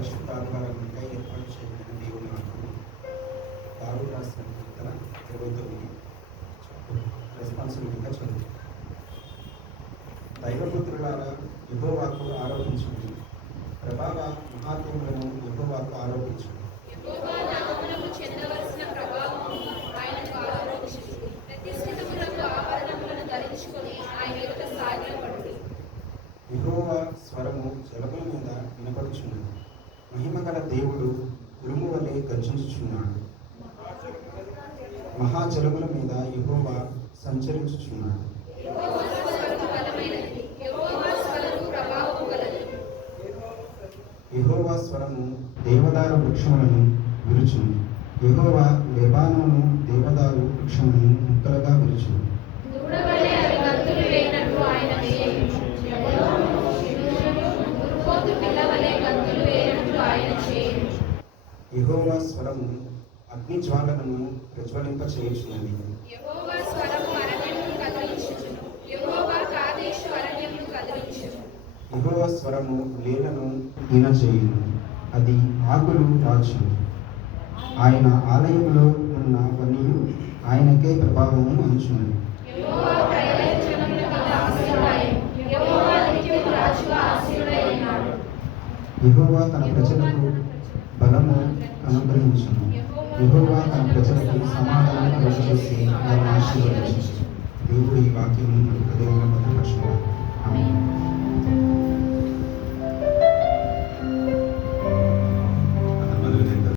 పరిశుద్ధ ఆదివారంగా ఏర్పాటు చేయబడిన దేవుని వాక్యం దావీదు రాసిన కీర్తన 29 రెస్పాన్సిబిలిటీగా చదువు. దైవపుత్రులారా, యెహోవాకు ఆరోపించండి, ప్రభావ మహాత్ములను యెహోవాకు ఆరోపించండి. యెహోవా స్వరము జలముల మీద వినపడుచున్నది. మహిమగల దేవుడు ఉరుము వలె గర్జించుచున్నాడు. మహాజలముల మీద యెహోవా సంచరించుచున్నాడు. యెహోవా స్వరము దేవదారు వృక్షములను విరుచును. యెహోవా లెబానోను దేవదారు వృక్షములను ముక్కలుగా విరుచును. యెహోవా స్వరము అగ్ని జ్వాలలను ప్రజ్వలింప చేయుచున్నది. యెహోవా స్వరము నేలను ఈనచేయును, అది ఆకులు రాల్చును. ఆయన ఆలయంలో ఉన్న వనియు ఆయనకే ప్రభావము అంచున్నది. యెహోవా తన ప్రజలకు బలము అనుగ్రహించును. యెహోవా తన ప్రజలకు సమాధానం కలుగజేసి వారిని ఆశీర్వదించును. దేవుడు ఈ వాక్యము హృదయంలో భద్రపరచును. ఆమేన్.